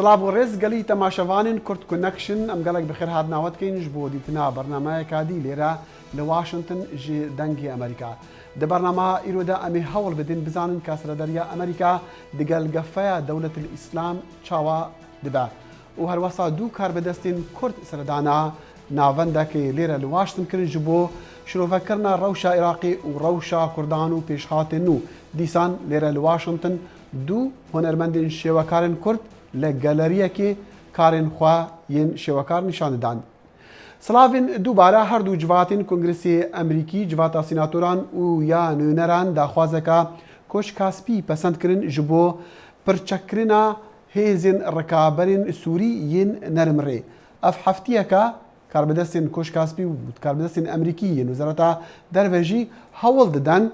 سلااف و ڕێز گەلی تەماشەوانین کورت کونەکشن ئەم گەڵک بەخێر هاتناوەتکەینش بۆ دیتنا بەرنامەیەکادی لێرە لە واشنگتن ژێ دەنگی ئەمریکا. دە بەرنامە ئیرۆدا ئەمێ هەوڵ بدەین بزانن کە سەرەدەریە ئەمریکا دەگەل گەفەیە دەوڵەت ئیسلام چاوە دەبە و هەروەسا دوو کار بەدەستین کورد سەردانا ناوەندەکەی لێرە لە واشنگتن کردن بۆ شرۆڤەکردنا ڕەوشە عێراقی و ڕەوشە کوردان و پێشهاتێن و دیسان لێرە لە واشنگتن دوو هۆنەرمەندین شێوەکارن کورد لە گەلەریەکی کارên xwe yên şêwekar nîşan didan. Silavên dubare her du civatên Kongresê Emerîkî civata sînatoran û ya nûneran daxwazeka Koşkaspî pesend kirin ji bo pirçekkirina hêzên rekaberên Sûrî yên Nermrê. Ev heftiyeka karbidestên Koşkaspî û karbidestên Emerîkî yên Wezareta Derve jî hewl didin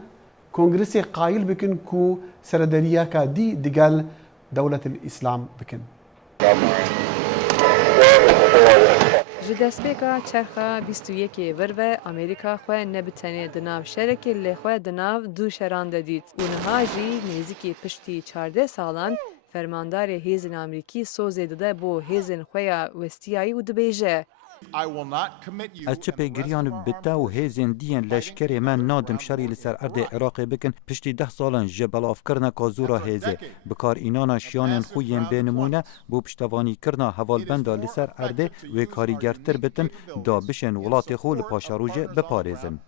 Kongresê qayîl bikin ku seredariyeka dî digel Dewletil İslam bikin. Ji destpêka çerxa 21 vir ve Amerîka xwe ne bi tenê di nav şerekê lê xwe di nav du şeran de dît û niha jî nêzîkî piştî 14 salan fermandarê hêzên Amerîkî sozê dide bo hêzên xwe ya westiyayî û dibêje. Ez çi pêgiriyan bite û hêzên diyên leşkerê me nadim şerî li ser erdê Iraqê bikin piştî 10 salan ji belavkirina kazûra hêzê bikarînana şiyanên xwe yên bênimûne bû piştevanîkirina hevalbenda li ser erdê wê karîgertir bitin da bişên welatê xwe li paşarûjê biparêzin.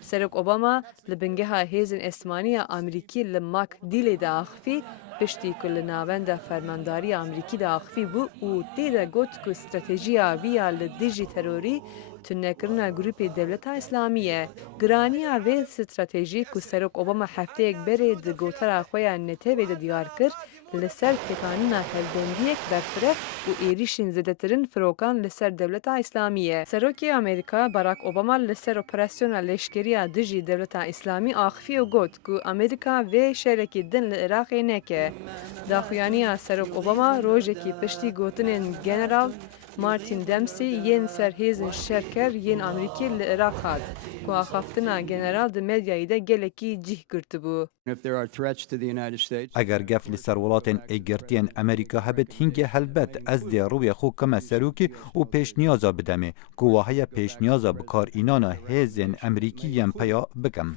Serok Obama li bingeha hêzên esmaniya Amerîkî li mak dîlê de axivî piştî ku li navenda fermandariya Amerîkî de axivî bû û tê de got ku stratejiya vî ya li dijî terorî tunekirina grûpê Devleta İslamî ye. Giraniya vê stratejî ku Serok Obama hefteyek berê di gotara xwe ya netewê de diyar kir li ser pêkanîna hevdengiyek berfireh û êrişên zêdetirin firokan li ser Devleta İslamî ye. Serokê Amerîka Barack Obama li ser operasyona leşkeriya dijî Devleta İslamî axivî û got ku Amerîka vê şerekî din li Iraqê neke. Daxuyaniya Serok Obama rojekî piştî gotinên General Martin Dempsey yên ser hêzên şerker yên Amerîkî li Iraq hat ku axaftina general di medyayê de gelekî cih girtibû. Eger gef li ser welatên êgirtiyên Amerîka hebit hingê helbet ez dê rûyê xwe kime serokî û pêşniyaza bidemê ku wa heye pêşniyaza bikarînana hêzên Emerîkî yên peya bikim.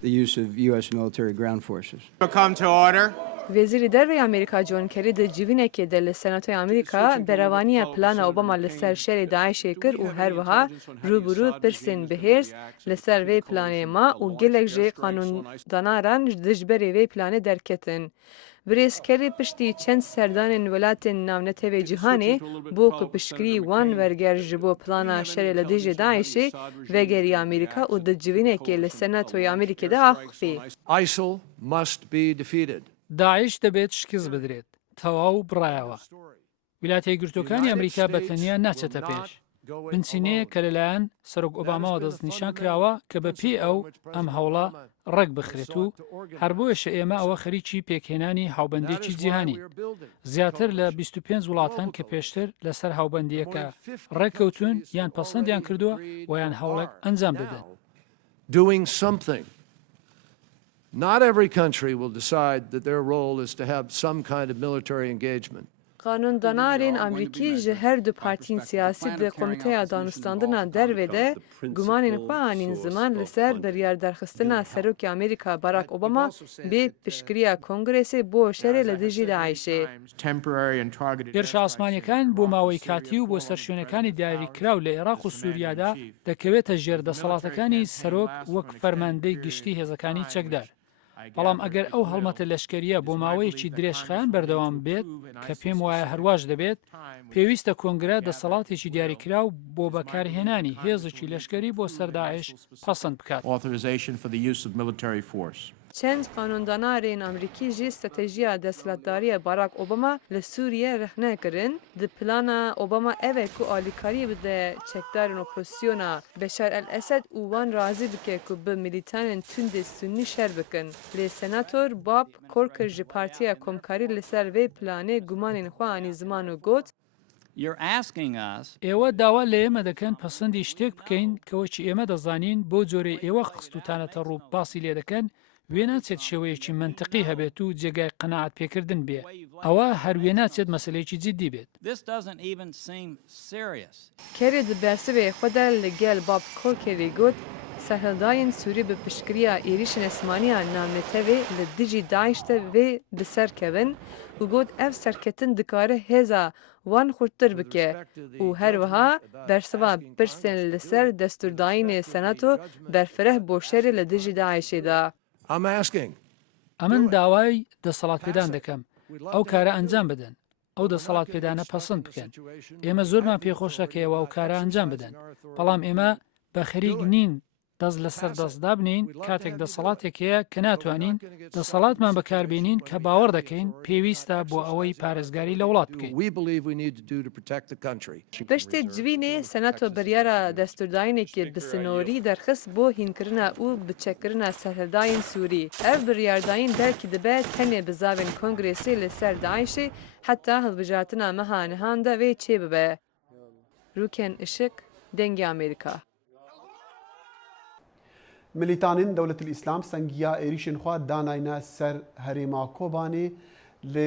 Wezîrê Derve Amerîka John Kerry di civînekê de li Senatoya Amerîka berevaniya plana Obama li ser şerê Daişê kir û her wiha rûbirû pirsên bihêrs li ser vê planê ma û gelek jê qanûndanaran ji berê vê planê derketin. Birêz Kerry piştî çend serdanên welatên navnetevê cîhanê bo ku piştgirî wan werger ji bo plana şerê li dijî Daişê vegeriya Amerîka û di civînekê li Senatoya Amerîkê de axivî. داعش دەبێت شکست بدرێت تەواو بڕایەوە ویلایەتە یەکگرتووەکانی ئەمریکا بەتەنیا ناچێتە پێش بنچینەیە کە لەلایەن سەرۆک ئۆباماوە دەستنیشان کراوە کە بە پێی ئەم هەوڵە ڕێک بخرێت و هەر بۆیەشە ئێمە ئەوە خەریکی پێکهێنانی هاوبەندێکی جیهانی زیاتر لە 25 وڵاتان کە پێشتر لەسەر هاوبەندیەکە ڕێککەوتون یان پەسەندیان کردووە و یان هەوڵێک ئەنجام بدەن. Not every country will decide that their role is to have some kind of military engagement. Qanûndanarên Amerîkî ji her du partiyên siyasî di Komîteya Danûstandina Dervê de gumanên xwe anîn ziman li ser biryardarxistina Serokê Amerîka Barack Obama bê piştgiriya Kongresê bo şerê li dijî Daişê. هێرشە ئاسمانیەکان بۆ ماوەی کاتی و بۆ سەرشوێنەکانی دیاریکراو لە عێراق و سووریادا دەکەوێتە ژێر دەسەڵاتەکانی سەرۆک وەک فەرماندەی گشتی هێزەکانی چەکدار. بەڵام ئەگەر ئەو هەڵمەتە لەشکریە بۆ ماوەیەکی درێژخایان بەردەوام بێت کە پێم وایە هەرواش دەبێت پێویستە کۆنگرە دەسەڵاتێکی دیاریکراو بۆ بەکارهێنانی هێزێکی لەشکری بۆ سەر داعش پەسەند بکات. Çend qanûndanarên Amerîkî jî stratejiya desthilatdariya Barack Obama li Sûriye rexne kirin. Di plana Obama ev e ku alîkarî bide çekdarên opozisyona Beşar el-Esed û wan razî bike ku bi milîtanên tundê Sunnî şer bikin. Lê Senator Bob Corker ji Partiya Komkarî li ser vê planê gumanên xwe anî ziman û got ئێوە داوا لە ئێمە دەکەن پەسەندی شتێک بکەین کەوەکی ئێمە دەزانین بۆ جۆرەی ئێوە قستوتانەتە ڕوو باسی لێ دەکەن وێ ناچێت شێوەیەکی منطقی هەبێت و جێگای قەناعەت پێکردن بێ ئەوە هەروێ ناچێت مەسلەیەکی جددی بێت کرێ دەبەرسێ خۆدا لەگەل باب کۆکێری گوت سەرهەڵدایەن سووری بە پشتگیریە عێریشە ئەسمانیە نامێتەوێ لە دژی داعشتە وێ بسەرکەون و گوت ئەف سەرکەتن دکارە هێزە وان خورتتر بکە و هەروەها بەرسەوا پرسێن لەسەر دەستورداینێ سەنەتۆ بەرفرەه بۆ شەرێ لە دژی داعشێدا. ئەمن داوای دەسەڵات پێدان دەکەم ئەو کارە ئەنجام بدەن ئەو دەسەڵات پێدانە پەسەند بکەن ئێمە زۆرمان پێخۆشە کە ئێوە ئەو کارە ئەنجام بدەن بەڵام ئێمە بە خەریک نین دەست لەسەر دەستدا بنین کاتێک دەسەڵاتێک هەیە کە ناتوانین دەسەڵاتمان بەکاربێنین کە باوەڕ دەکەین پێویستە بۆ ئەوەی پارێزگاری لە وڵات بکەین. پشتێ جوینێ سەنەتۆ بڕیارە دەستورداینێکی بسنۆری دەرخست بۆ هینکردنە و بچەکردنە سەرهەڵدایەن سووری. ئەف بڕیارداین دەرکی دەبێت تەنێ بزاوێن کۆنگرێسی لەسەر داعشێ حتا هەڵبژارتنە مەهانەهاندا وێ چێ ببێ. ڕوکێن ئشک دەنگی ئەمریکا. ملیتانین دولت الإسلام سنگیا ایریشن خوا داناینا سر هریما کوبانی ل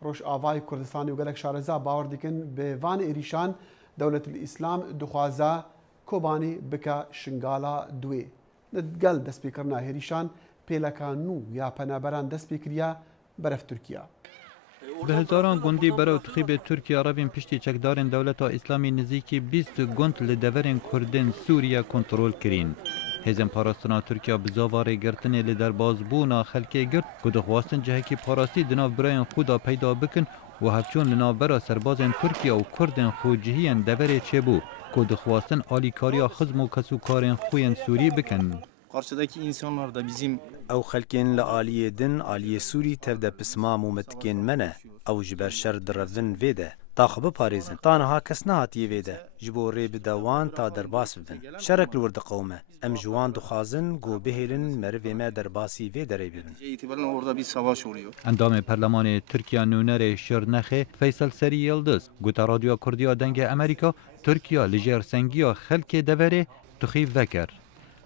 روش آوای کردستانی و گلک شارزا باور دیکن به وان ایریشان دولت الإسلام دخوازا کوبانی بکا شنگالا دوی ندگل دست بیکرنا هریشان پیلکانو یا پنابران دست بیکریا برف ترکیه. به هزاران گوندی برای تخیب ترکیه روین پشتی چکدارن دولت اسلامی نزدیکی 20 گوند لدورن کردن سوریه کنترل کرین. هزم پاراستنا ترکیه بزاواره گرتنی لدرباز بونا خلکی گرت که دخواستن جهکی پاراستی دناف براین خودا پیدا بکن و هفچون لناف برا سربازن ترکیه و کردن خوجهین دوره چه بو که دخواستن آلیکاریا خزم و کسوکارن خوین سوری بکن. Karşıdaki insanlar da bizim او خلکین لآلیه دن آلیه سوری تفده پسمام و متکین منه او جبر شر درفن ویده تاخب پاریزن تانها کس نهاتیه ویده جبو ریب دوان تا درباس ببن شرک لورد قومه ام جوان دخوازن گو بهیلن مروی ما درباسی ویده ری ببن. itibaren orada bir savaş oluyor. اندام پرلمان ترکیه نونر شرنخه فیصل سری یلدز گوتا رادیو کردیا دنگ امریکا ترکیه لجر سنگیا خلک دوره تخیف وکر.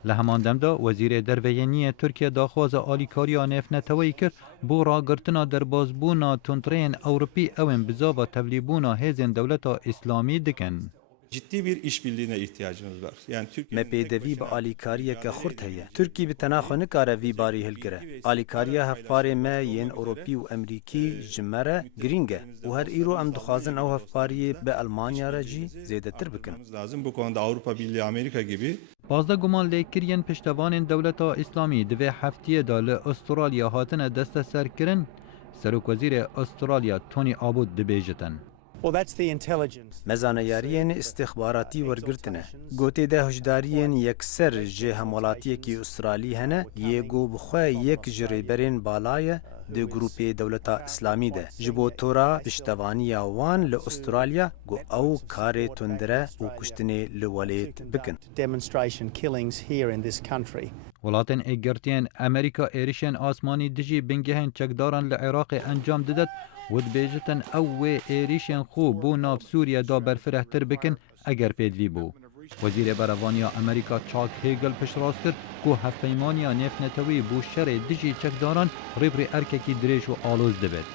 لهمان دمدا وزیر درویینی ترکیه داخواز آلیکاریا نفنتوی کرد بو راگرتنا دربازبونا تندرین اوروپی اوین بزاوا تولیبونا هزین دولت اسلامی دکن. Ciddi bir işbirliğine ihtiyacımız var. Yani me pêdevî bi alîkariyeke xurt heye. Türkî bi tenaxwe nikare vî barî hilgire. Alîkariya hevparê me yên Ewropî û Emerîkî ji me re girîng e û her îro em dixwazin ew hevpariyê bi Almanya re jî zêdetir bikin. lazım. Bu konuda Avrupa Birliği, Amerika gibi Bazda guman lêkiriyên piştevanên dewleta İslamî divê heftiyê da li Astralya hatine desteserkirin, Serokwezîrê Astralya Tony Abbott dibêjitin. Mezaneyariyên istixbaratî wergirtine. Gotê de hişdariyên yekser ji hemwelatiyekî Astralî hene yê got bixwe yek ji rêberên balaye di grûpê dewleta İslamî de. Ji bo tora piştevaniya wan li Astralya got ew karê tundire û kuştinê li welêt bikin. Welatên êgirtiyên Amerîka êrişên asmanî dijî bingehên çekdaran li Iraqê encam didin û dibêjitin ew wê êrişên xwe bû nav Sûriye da berfirehtir bikin eger pêdivî bû. Wezîrê Berevaniya Amerîka Chuck Hagel piştrast kir ku hevpeymaniya nêfnetewî bû şerê dijî çekdaran rêbrê erkekî dirêj û alûz dibêt.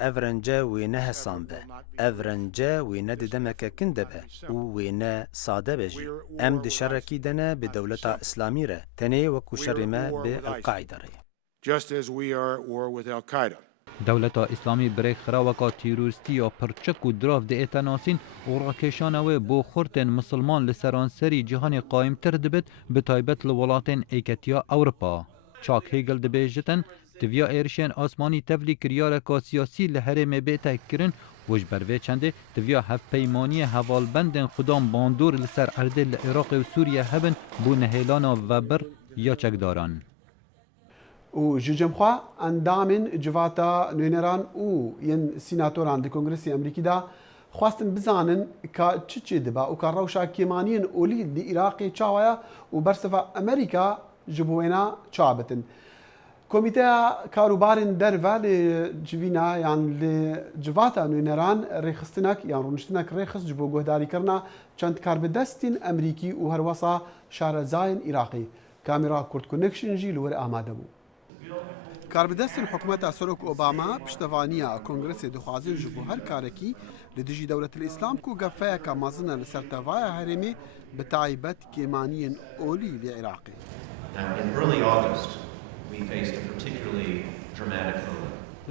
Ev rence wê nehesan be. Ev rence wê ne di demeke kin de be û wê ne sade be jî. Em di şerekî de ne bi dewleta İslamî re tenê wekû şerê me bi El-Qaîda re. Dewleta İslamî birêk xiraweka tîrorîstiya pirçik û dirav diête nasîn û rakeşana wê bo xurtên misilman li seranserî cîhanê qaîmtir dibêt bi taybet li welatên êketiya Ewropa. Chuck Hagel dibêjitin tiviya êrişên asmanî tevlî kiryareka siyasî li herêmê bête kirin û ji ber vê çendê tiviya hevpeymaniyê hevalbendên xudan bandor li ser erdê li Iraqê û Sûriye hebin bû nehêlana vebir ya çekdaran. و جمخوا اندامن جواتا نوینران و ین سیناتوران دی کنگرسی امریکی دا خواستن بزانن که چی دبا و که روشا کیمانین اولی دی عراقی چاویا و برسفا امریکا جبوینا چابتن. کمیته کاروبارن دروا لجوینا یان لجواتا نوینران ریخستنک یان رونشتنک ریخست جبو گهداری کرنا چند کار بدستین امریکی و هر وصا شارزاین عراقی. کامیرا کورد کنکشن جی لور ئامادە بوو. کاربدەستن حکوومەتە سەرۆک ئۆباما پشتەوانیە کۆنگرسی دخوازن ji بۆ هەر کارێکی li dijî dewletil îslam ku gefeyeka mezin e li ser tevaya herêmê bi taybet kêmaniyên olî li Iraqê.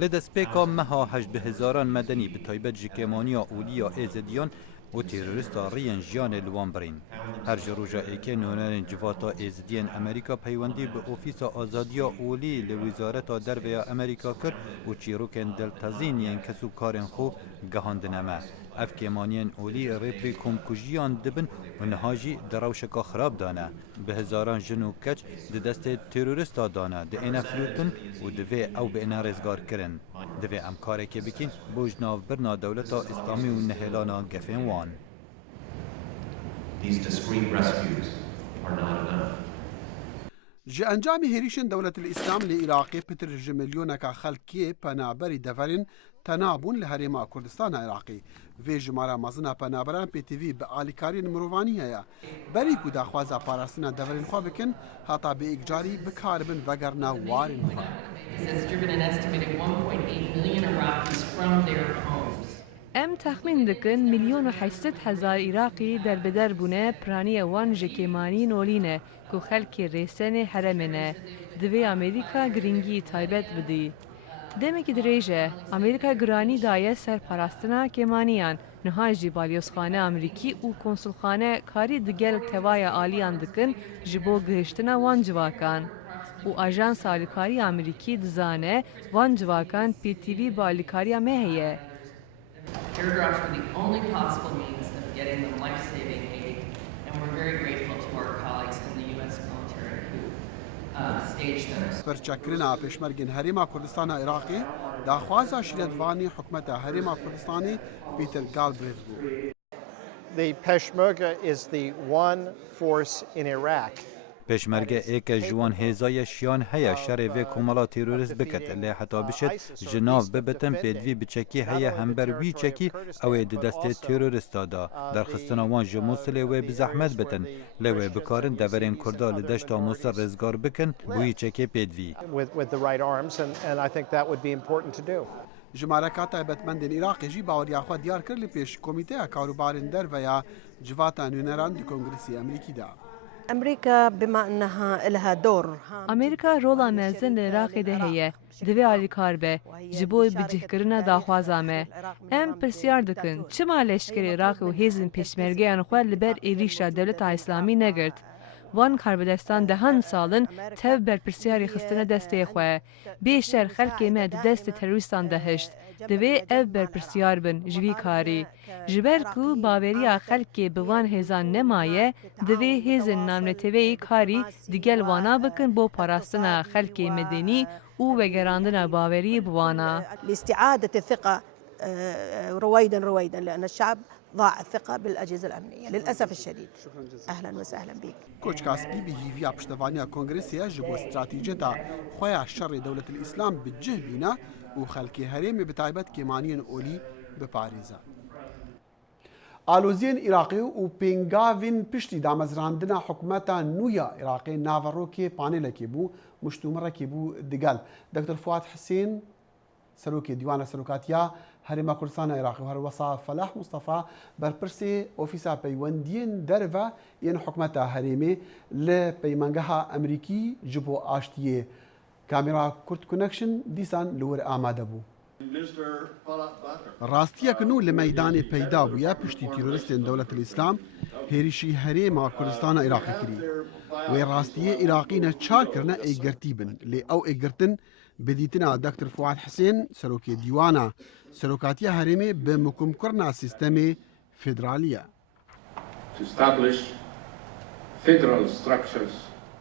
li destpêka meha hejdbihêzaran medenî bi taybet ji kêmaniya olî ya êzediyan û terorîsta riyên jiyanê li wan birîn. Her ji roja êkê nûnerên civata êzidiyên Amerîka peywendî bi Ofîsa Azadiya Olî li Wîzareta Derve Amerîka kir û çîrokên deltezîn yên kesûkarên xwe gihandine me. Ev kêmaniyên olî rêpê komkujiyan dibin û niha jî di rewşeka xirab dane. Bi hezaran jin û keç di destê terorîsta dane, diêne firotin û divê ew biêne rêzgarkirin. Divê em karekê bikin bo ji navbirina dewleta îslamî û nehêlana gefên wan. Ji encamê hêrîşên dewletil îslam li Iraqê pitir ji milyoneka xelkê penaberî deverên tenabûn li Herêma Kurdistana Iraqê. Vê jimara mezina penaberan PTV bi alîkariyên mirovanî heye. Berî ku daxwaza parastina deverên xwe bikin, heta bêîkcarî bikaribin vegerna warên xwe. Em texmîn dikin milyon û 800,000 Iraqî derbeder bûne piraniya wan ji kêmanîn olî ne ku xelkê rêsenê herêmê ne. Divê Amerîka giringî taybet bidî. Demekî dirêj e, Amerîka giranî daye ser parastina kêmaniyan. Niha jî balyozxane Amerîkî û konsulxane karî digel tevaya aliyan dikin ji bo gihiştina wan civakan. û Ajansa Alîkariya Amerîkî dizane wan civakan PTV bi alîkariya me heye. Airdrops were the only possible means of getting them life-saving aid, and we're very grateful to our colleagues in the U.S. military who staged those. Perçekirina pêşmergên Herêma Kurdistana Iraqê daxwaza şîretvanî hikûmeta Herêma Kurdistanê Peter Galbraith bû. The Peshmerga is the one force in Iraq. Pêşmerge êke ji wan hêzaya şiyan heye şerê vê komala terorîst biket lê heta bişet ji nav bibitin pêdivî bi çekî heye hember wî çekî ew ê di destê terorîsta da. Derxistina wan ji Mosilê wê bi zehmet bitin lê wê bikarin deverên Kurda li deşta Mosil rêzgar bikin bû wî çekê pêdivî. With the right arms, and I think that would be important to do. Jimareka taybetmendên Iraqê jî baweriya xwe diyar kir li pêş Komîteya Karûbarên Derve ya civata nûneran di Kongresê Amerîkî da. Amerîka rola mezin li Iraqê de heye. Divê alîkar be, ji bo bicihkirina daxwaza me. Em pirsyar dikin, çima leşkerê Iraqê û hêzên pêşmergeyan xwe li ber êrîşa Dewleta İslamî negirt? Van karbidestan dehan salin tev berpirsyarê xistine destê xwe. Bêşer xelkê me di destê terorîstan de hişt. Divê ev berpirsiyar bin ji vî karî. Ji ber ku baweriya xelkê bi van hêzan nemaye, divê hêzên navneteveyî karî digel wana bikin bo parastina xelkê medenî û vegerandina baweriyê bi wana. ضاع الثقة بالأجهزة الأمنية للأسف الشديد. أهلا وسهلا بك. کوچ کاسپی به هیویا پشتوانیا کنگرسیا جبو استراتیجیتا خویا شر دولت الاسلام بجه بینا و خلکی هریم به تایبت کمانین اولی به پاریزا. آلوزین عراقی و پینگاوین پشتی دامزراندنا حکومتا نویا عراقی ناوروکی پانیل کی بو مشتومره کی بو دگل دکتر فؤاد حسین سروکی دیوان سروکاتیا هەرێما کوردستانە عێراقی و هەروەسا فەلاح مستەفا بەرپرسی ئۆفیسا پەیوەندیên derve yên حکومەتا هەرێمê li peymanggeha Emerîkî ji bo aştiyê. Kamera Kurd Connection dîsan li wir amade bû. Rastiyek nû li meydanê peyda bûye piştî terorîstên Dewletil İslam hêrîşî Herêma Kurdistana Iraqê kirî. Wê rastiyê Iraqî ne çar kirine êgirtî bin. Lê ew êgirtin bi dîtina Dr. Fuad Husên serokê dîwana serokatiya herêmê bi mukûmkirina sîstemê federalî ye.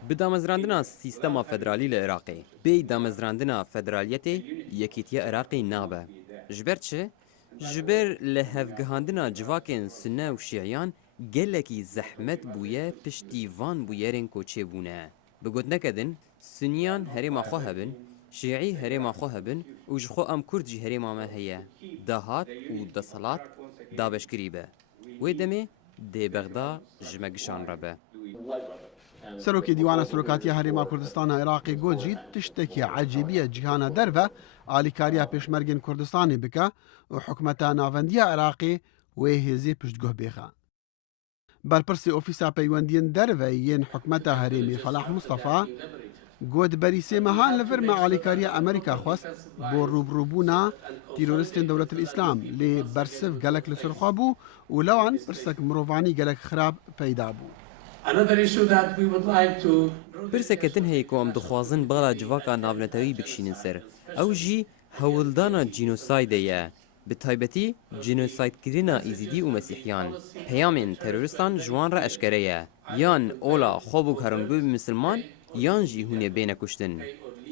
Bi damezrandina sîstema federalî li Iraqê, bê damezrandina federaliyetê yekîtiya Iraqê nabe. Ji ber çi? Ji ber li hevgihandina civakên Sunne û Şiyan gelekî zehmet bûye piştî van bûyerên koçêbûne. Bi gotineke din, Sunniyan herêma xwe hebin, Şiî herêma xwe hebin û ji xwe em Kurd jî herêma me heye. Dahat û desalat dabeşkirî be. Wê demê dê bexda ji me gişan re be. سەرۆکی دیوانە سەرۆکاتی هەرێما کوردستانە عێراقی گۆجی تشتێکی عەجیبیە جیهانە دەرڤە ئالیکاریە پێشمەرگên کوردستانی بکە و حکومەتە ناوەندیە عێراقی وێ هێزی پشتگوه بێخە. بەرپرسی ئۆفیسا پەیوەندیên derve yên حکومەتە هەرێمی فەلاح موستەفا گوت بەریسێ مەهان لە ڤرمە ئالیکاریە ئەمریکا خواست بۆ ڕوبڕووبوونا تیرۆریستên دەولەت ئیسلام لێ بەرسف گەلک لەسەرخوا بوو و لەوان پرسێک مرۆڤانی گەلک خراپ پەیدا بوو. پرسێکەتن هەیە کۆ ئەم دخوازن باڵا civaka navnetewî bikişînin ser. Ew jî hewildana cînosaydeye. Bi taybetî cînosaydkirina Êzîdî û Mesîhiyan. Peyamên teröristan ji wan re eşkere ye. Yan ola xwe bûkerimbû bi misilman yan jî hûn ê bêne kuştin.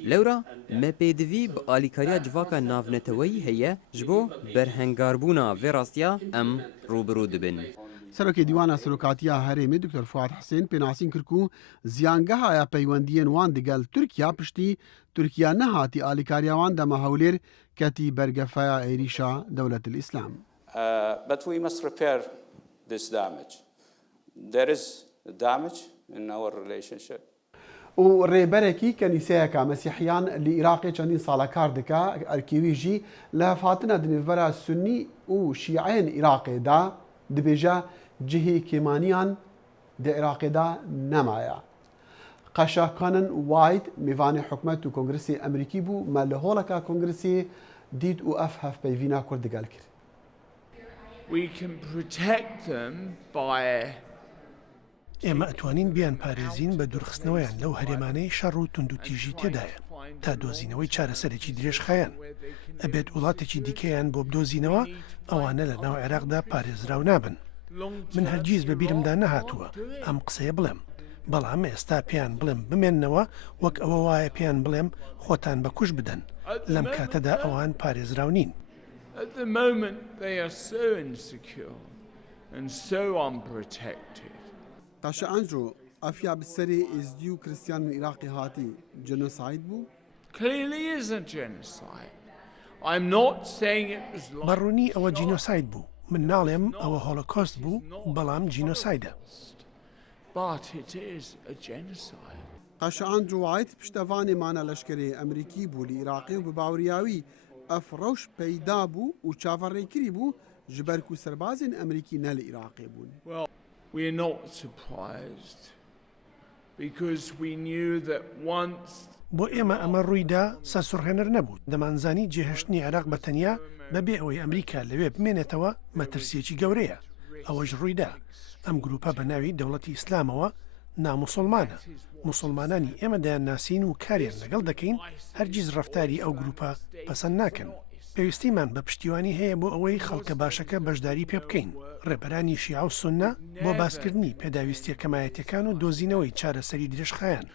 Lewra me pêdivî bi alîkariya civaka navneteweyî heye ji bo berhengarbûna vê rastiya em rûbirû dibin. سەرۆکی دیوانە سەرۆکاتیە هەرێمی دکتۆر فواد حسێن پێناسین کرد و زیانگەهایە پەیوەندیên wan digel Tirkiya piştî Tirkiya nehatî alîkariya wan dema hewlêr ketî bergefeya êrîşa Dewletil İslam. But we must repair this damage. There is damage in our relationship. û rêberekî kenîseyeka Mesîhiyan li Iraqê çendîn sala kar dike erkêwî jî li hevhatina dinêvbera Sunnî û Şîeyên Iraqê da dibêje cihê kêmaniyan di Iraqê da nemaye. Qeşakanın White mêvanê hikûmet û Kongresê Emerîkî bû me li holeka Kongresê dît û ev hevpeyvîna Kurd digel kir. ئێمە ئەتوانین بیان پارێزین بە دوورخستنەوەیان لەو هەرێمانەی شەڕ و توندوتیژی تێدایە تا دۆزینەوەی چارەسەرێکی درێژخایەن ئەبێت وڵاتێکی دیکەیان بۆ بدۆزینەوە ئەوانە لە ناو عێراقدا پارێزراو نابن. من هەرگیز بە بیرمدا نەهاتووە ئەم قسەیە بڵێم، بەڵام ئێستا پێیان بڵێم بمێننەوە وەک ئەوە وایە پێیان بڵێم خۆتان بە کوش بدەن لەم کاتەدا ئەوان پارێزراو نین. Taşa Andrew afya bi serê êzdî û Kristyanên Iraqê hatî genosayd bû? بەڕوونی ئەوە جینۆساید بوو. من ناڵێم ئەوە هۆلۆکۆست بوو بەڵام جینۆسایدە. Taşa Andrew White piştevanê mane leşkerê Emerîkî bû li Iraqê û bi baweriyawî ev rewş peyda bû û çavarêkirî bû ji ber ku serbazên Emerîkî ne li Iraqê bûn. We are not surprised because we knew that once بۆ ئێمە ئەمە ڕوویدا سەرسوڕهێنەر نەبوو. دەمانزانی جێهێشتنی عێراق بەتەنیا بەبێ ئەوەی ئەمریکا لەوێ بمێنێتەوە مەترسیەکی گەورەیە. ئەوەش ڕوویدا. ئەم گروپە بە ناوی دەوڵەتی ئیسلامەوە ناموسڵمانە. موسڵمانانی ئێمەدایان ناسین و کاریان لەگەڵ دەکەین هەرگیز ڕەفتاری ئەو گروپە پەسەند ناکەن. پێویستیمان بە پشتیوانی هەیە بۆ ئەوەی خەڵکە باشەکە بەشداری پێ بکەین. ڕێبەرانی شیعە و سوننا بۆ باسکردنی پێداویستیە کەمایەتەکان و دۆزینەوەی چارەسەری درێژخایەن.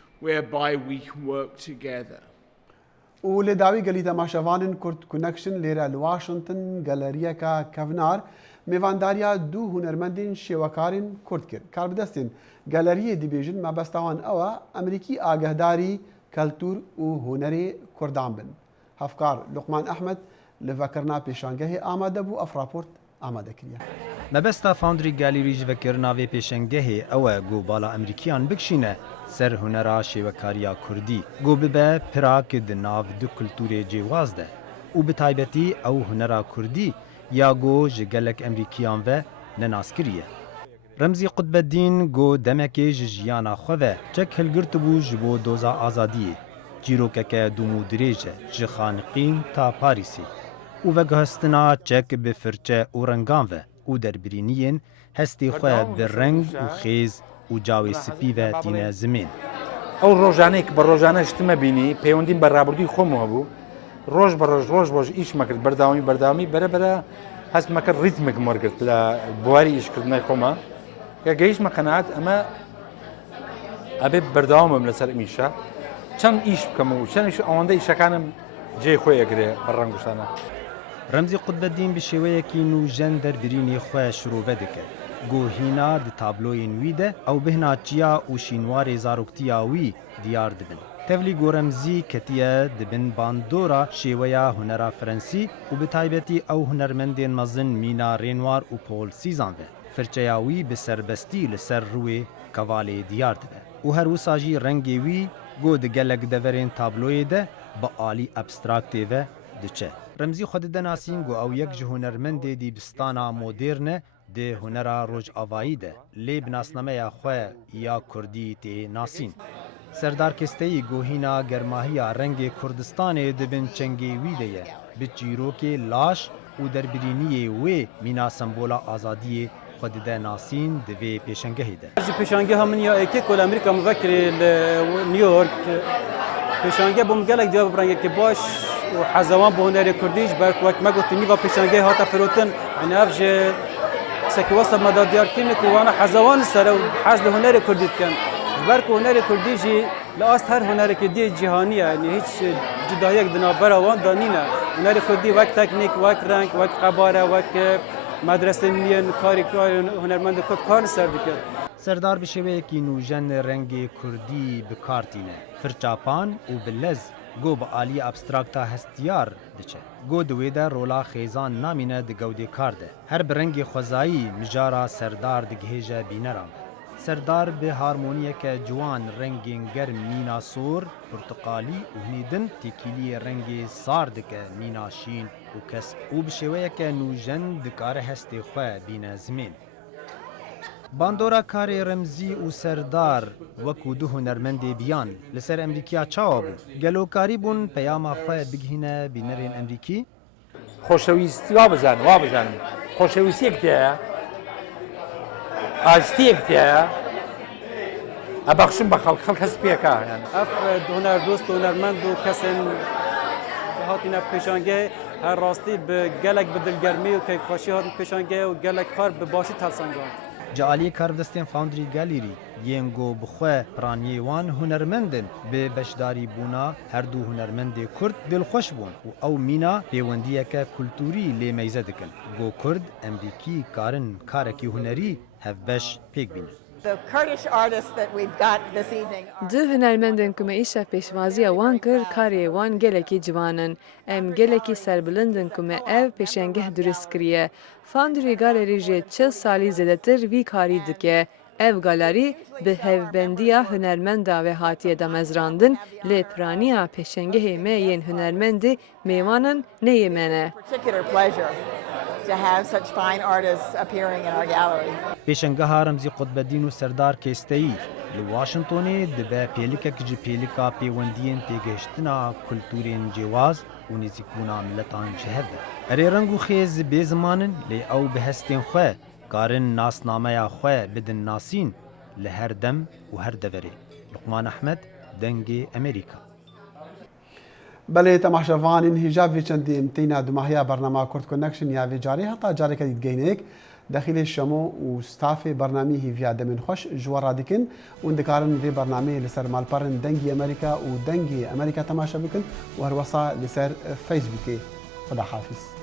و لێ داوی گەلی تەماشەوانên Kurd Connection lêre li Washington galeriyeka kevnar mêvandariya du hunermendên şêwekarên Kurd kir. Karbidestên galeriyê dibêjin mebesta wan ew e Emerîkî agehdarî keltûr û hunerê Kurdan bin. Hevkar Luqman Ehmed li vekirina pêşangehê amade bû ev raport amade kiriye. مەبەستا فاندری گالیری ji vekirina vê pêşengehê ew e got bala Emerîkiyan bikişîne ser hunera şêwekariya Kurdî got bibe pirak di nav du kultûrê cêwaz de û bi taybetî ew hunera Kurdî ya got ji gelek Emerîkiyan ve nenaskiriye. Remzî Qutbeddîn got demekê ji jiyana xwe ve çek hilgirt bû ji bo doza azadiyê. Çîrokeke dûm û dirêj e ji xaniqîn ta Parîsê û vegihestina çek bi firçe û rengan ve û derbirîniyên hestê xwe bi reng û xêz û cawê spî ve tîne zimên. Ew rojaneyek bi rojane ji te me bînî peyondîn bi rabردî xwe me hebû roj bi roj roj roj îş me kir berdawî berebere hest me kir rîtmek me girt li buwarî îşkirina xwe me ya gehîş me qenaet eme ebê berdawam bim li ser em îşa çend îş bikim û çend awanda îşekanim cê xwe yekirê bi reng wiştane. Remzî Qutbeddîn bi şêweyekî nûjen derbirînê xwe şirove dike. Gohîna di tabloyên wî de ew bihna çiya û şînwarê zaroktiya wî diyar dibin. Tevlî Goremzî ketiye dibin bandora şêweya hunera Frensî û bi taybetî ew hunermendên mezin Mîna Rênwar û Paul Cîzan ve. فرچەیاوی bi serbestî li ser rûyê kevalê diyar dibe û her wisa jî rengê wî got di gelek deverên tabloyê de bi alî abstraktê ve diçe. Remzî xwe dide nasîn got ew yek ji hunermendê dîbistana modêrn e di hunera rojavayî de lê bi nasnameya xwe ya Kurdî tê nasîn. Serdar Kesteyî gohîna germahiya rengê Kurdistanê dibin çengê wî de ye bi çîrokê laş û derbirîniyê wê mîna sembola azadiyê xwe dide nasîn di vê pêşengehê de. Ji pêşangeha min ya êkê ku li Amerîka min vekirê li New York pêşange bûm gelek cevab rengekî baş û hezewan bi hunerê Kurdî ji ber ku wek me gotin nîva pêşangehê hata firotin yani ev ji sekî wesa medadiyarkirînê ku wana hezewan li ser û hez li hunerê Kurdî dikin ji ber ku hunerê Kurdî jî li ast her hunerekê diyê cîhanî ye yani hiç cudayek di navbera wan da nîne. Hunerê Kurdî wek teknîk, wek reng, wek qebare, wek medreseniyên karî hunermend Kurd kar li ser dikin. Serdar bi şêweyekî nûjen rengê Kurdî bikartîne. Firçapan û bi lez got bi alî abstrakta hestiyar diçe. Got di wê de rola xêzan namîne di gewdê kar de. Her bi rengê xwezayî mijara Serdar digihêje bîneran. Serdar bi harmoniyeke ciwan rengên germ mîna sor, porteqalî û hîndin têkîliyê rengê sar dike mîna şîn û kes û bi şêweyeke nûjen dikare hestê xwe bîne zimên. Bandora karê Remzî û Serdar wekû du hunermendê biyan li ser Emerîkiya çawa bû. Gelokarî bûn peyama xwe bigihîne bînerên Emerîkî? خۆشەویستی وا بزانن خۆشەویستیەک تەیە ئاشتیەک تەیە ئەبەخشم بە خەڵک هەست پێکا ev huner dost hunermend û kesên hatîne pêşangehê her rastî bi gelek bi dilgermî û keyfxweşî hatin pêşangehê û gelek kar bi başî telsangan. Ji aliyê karbidestên Foundry Gallery yên got bi xwe piraniyê wan hunermendin bi beşdarîbûna her du hunermendê Kurd dilxweş bûn û ew mîna pêwendiyeke kultûrî lê meyze dikin. Got Kurd Emerîkî karin karekî hunerî hevbeş pêk bînin. Du hunermendên ku me îşa pêşwaziya wan kir karê wan gelekî ciwan in. Em gelekî serbilind in ku me ev pêşengeh durist kiriye. Foundry Gallery jê 40 salî zêdetir vî karî dike. Ev galerî bi hevbendiya hunermenda ve hatiye damezrandin lê piraniya pêşengehê me yên hunermendê mêvanin neyê me ne. Pêşengeha Remzî Qutbedîn û Serdar Kesteyî li Washingtonê dibe pêlikek ji pêlika pêwendiyên têgihiştina kultûrên cêwaz û nêzîkbûna miletan ji hev de. Erê reng û xêz bê zimanin lê ew bi hestên xwe karin nasnameya xwe bidin nasîn li her dem û her deverê. Luqman Ehmed, Dengê Amerîka. بله تماشاوانین هیجاب وی چندی امتینا دماهیا برنامه کرد کنکشن یا وی جاری حتی جاری کدید گینک داخل شما و ستاف برنامه هیویا دمن خوش جوارا دیکن و اندکارن وی برنامه لسر مالپرن دنگی امریکا و دنگی امریکا تماشا بکن و هر وصا لسر فیسبوکی خدا حافظ